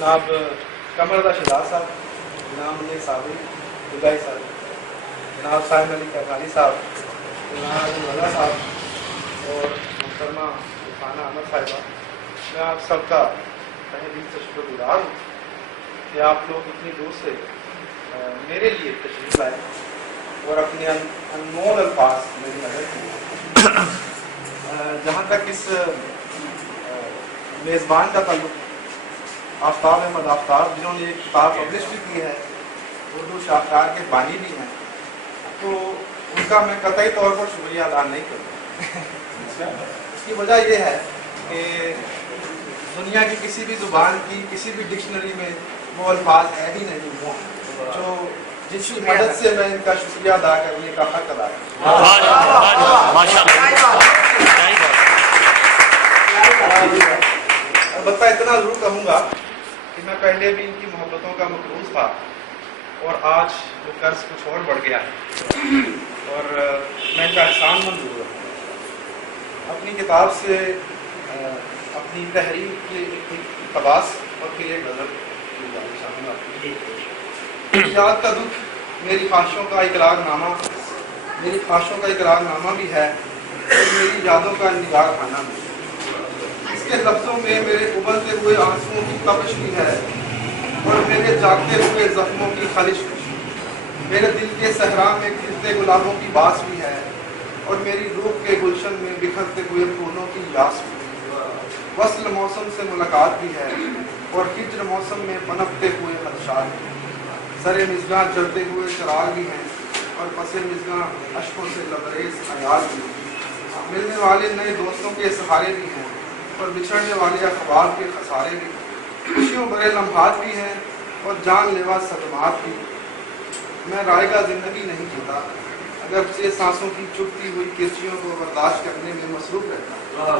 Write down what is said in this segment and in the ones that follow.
جناب قمر دا شہزاد صاحب، جناب منیر صابری دبئی صاحب، جناب صاحب علی کہانی صاحب، جناب رضا صاحب اور محترمہ رفانہ احمد صاحبہ، میں آپ سب کا تہہ دل سے شکر گزار ہوں کہ آپ لوگ اتنی دور سے میرے لیے تشریف لائے اور اپنے انمول الفاظ میری مدد کی۔ جہاں تک اس میزبان کا تعلق، آفتاب احمد آفتاب جنہوں نے ایک کتاب پبلش بھی کی ہے، اردو شاہکار کے بانی بھی ہیں، تو ان کا میں قطعی طور پر شکریہ ادا نہیں کروں۔ اس کی وجہ یہ ہے کہ دنیا کی کسی بھی زبان کی کسی بھی ڈکشنری میں وہ الفاظ ہے ہی نہیں جو جس کی مدد سے میں ان کا شکریہ ادا کرنے کا حق ادا کروں۔ البتہ اتنا ضرور کہوں گا کہ میں پہلے بھی ان کی محبتوں کا مقروض تھا اور آج وہ قرض کچھ اور بڑھ گیا ہے اور میں ان کا احسان مند ضرور ہوں۔ اپنی کتاب سے اپنی تحریر کی اقتباس اور پھر ایک نظر یاد کا دکھ میری خواہشوں کا اقرار نامہ بھی ہے اور میری یادوں کا نگار خانہ بھی۔ اس کے لفظوں میں میرے ابلتے ہوئے آنسوؤں کی تپش بھی ہے اور میرے جاگتے ہوئے زخموں کی خلش بھی۔ میرے دل کے صحرا میں کھلتے گلابوں کی باس بھی ہے اور میری روح کے گلشن میں بکھرتے ہوئے پھولوں کی یاس بھی۔ وصل موسم سے ملاقات بھی ہے اور ہجر موسم میں پنپتے ہوئے خدشات بھی۔ سر مژگاں جلتے ہوئے چراغ بھی ہیں اور پس مژگاں اشکوں سے لبریز حیات بھی۔ ملنے والے نئے دوستوں کے سہارے بھی ہیں اور بچھڑنے والے اخبار کے خسارے بھی۔ خوشیوں بھرے لمحات بھی ہیں اور جان لیوا صدمات بھی۔ میں رائگاں زندگی نہیں جیتا اگرچہ سانسوں کی چبھتی ہوئی کرچیوں کو برداشت کرنے میں مصروف رہتا،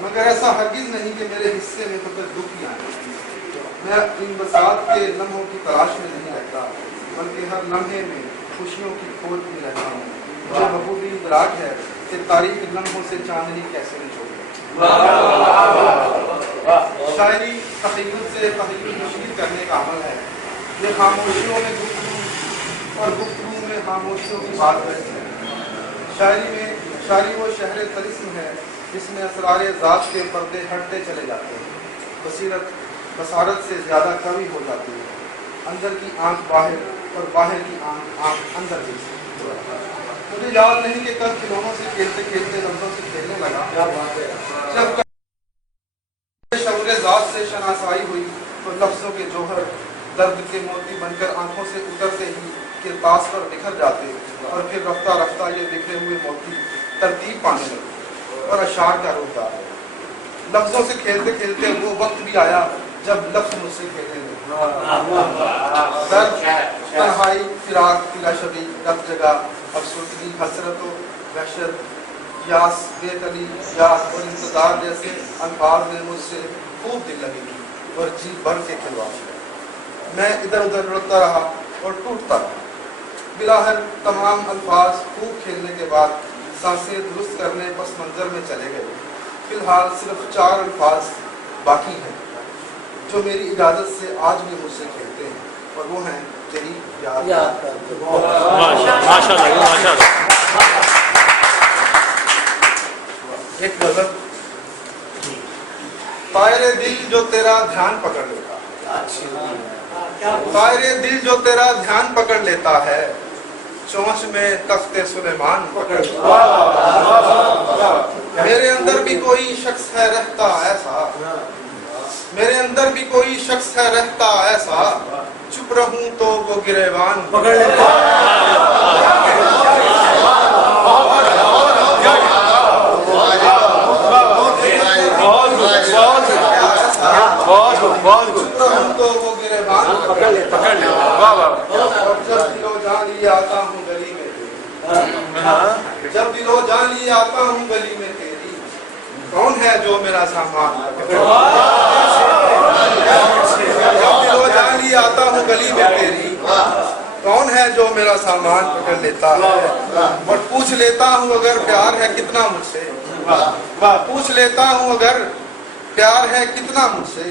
مگر ایسا ہرگز نہیں کہ میرے حصے میں فقط دکھ ہی آئے۔ میں ان بساط کے لمحوں کی تلاش میں نہیں رہتا بلکہ ہر لمحے میں خوشیوں کی کھوج میں رہتا ہوں۔ مجھے بخوبی ادراک ہے کہ تاریخ لمحوں سے چاندنی کیسے نچوڑے۔ شاعری تخیل سے تخیل تشکیل کرنے کا عمل ہے۔ یہ خاموشیوں میں گفتگو اور گفتگو میں خاموشیوں کی بات کرتی ہے۔ شاعری وہ شہر طلسم ہے جس میں اسرار ذات کے پردے ہٹتے چلے جاتے ہیں، بصارت سے زیادہ قوی ہو جاتی ہے، اندر کی آنکھ باہر اور باہر کی آنکھ اندر جیسی۔ مجھے یاد نہیں کہ کب کھلونوں سے کھیلتے کھیلتے لفظوں سے کھیلنے لگا، جب شعور ذات سے شناسائی ہوئی تو لفظوں کے جوہر درد کے موتی بن کر آنکھوں سے اترتے ہی کرتاس پر بکھر جاتے اور پھر رفتہ رفتہ یہ بکھرے ہوئے موتی ترتیب پانے لگے اور اشعار کا روپ دار۔ لفظوں سے کھیلتے کھیلتے وہ وقت بھی آیا جب لفظ مجھ سے کھیلنے لگے۔ درد، تنہائی، فراق، تیرا شبی، رت جگہ، افسردگی، حسرت و وحشت، یاس، بے کلی، یاد اور انتظار جیسے الفاظ نے مجھ سے خوب دل لگی اور جی بھر کے کھلوا۔ میں ادھر ادھر لڑتا رہا اور ٹوٹتا رہا۔ بلاخر تمام الفاظ خوب کھیلنے کے بعد سانسیں درست کرنے پس منظر میں چلے گئے۔ فی الحال صرف 4 الفاظ باقی ہیں جو میری اجازت سے آج بھی مجھ سے کھیلتے ہیں اور وہ ہیں تیری یاد۔ ایک غزل۔ طائر دل جو تیرا دھیان پکڑ لیتا ہے، طائر دل جو تیرا دھیان پکڑ لیتا ہے، چونچ میں تخت سلیمان پکڑ لیتا ہے۔ میرے اندر بھی کوئی شخص ہے رہتا ایسا، میرے اندر بھی کوئی شخص ہے رہتا ایسا، چپ رہوں تو وہ گریبان پکڑ لیتا ہے۔ تو وہ گریبان پکڑ لیتا ہے۔ اور جب دل و جان لیے آتا ہوں گلی میں تیری، جب دل و جان لیے آتا ہوں گلی میں تیری، کون ہے جو میرا سامان پکڑ لیتا ہے؟ جب دل و جان لیے آتا ہوں گلی میں تیری، کون ہے جو میرا سامان پکڑ لیتا ہے؟ اور پوچھ لیتا ہوں اگر پیار ہے کتنا مجھ سے، پوچھ لیتا ہوں اگر پیار ہے کتنا مجھ سے،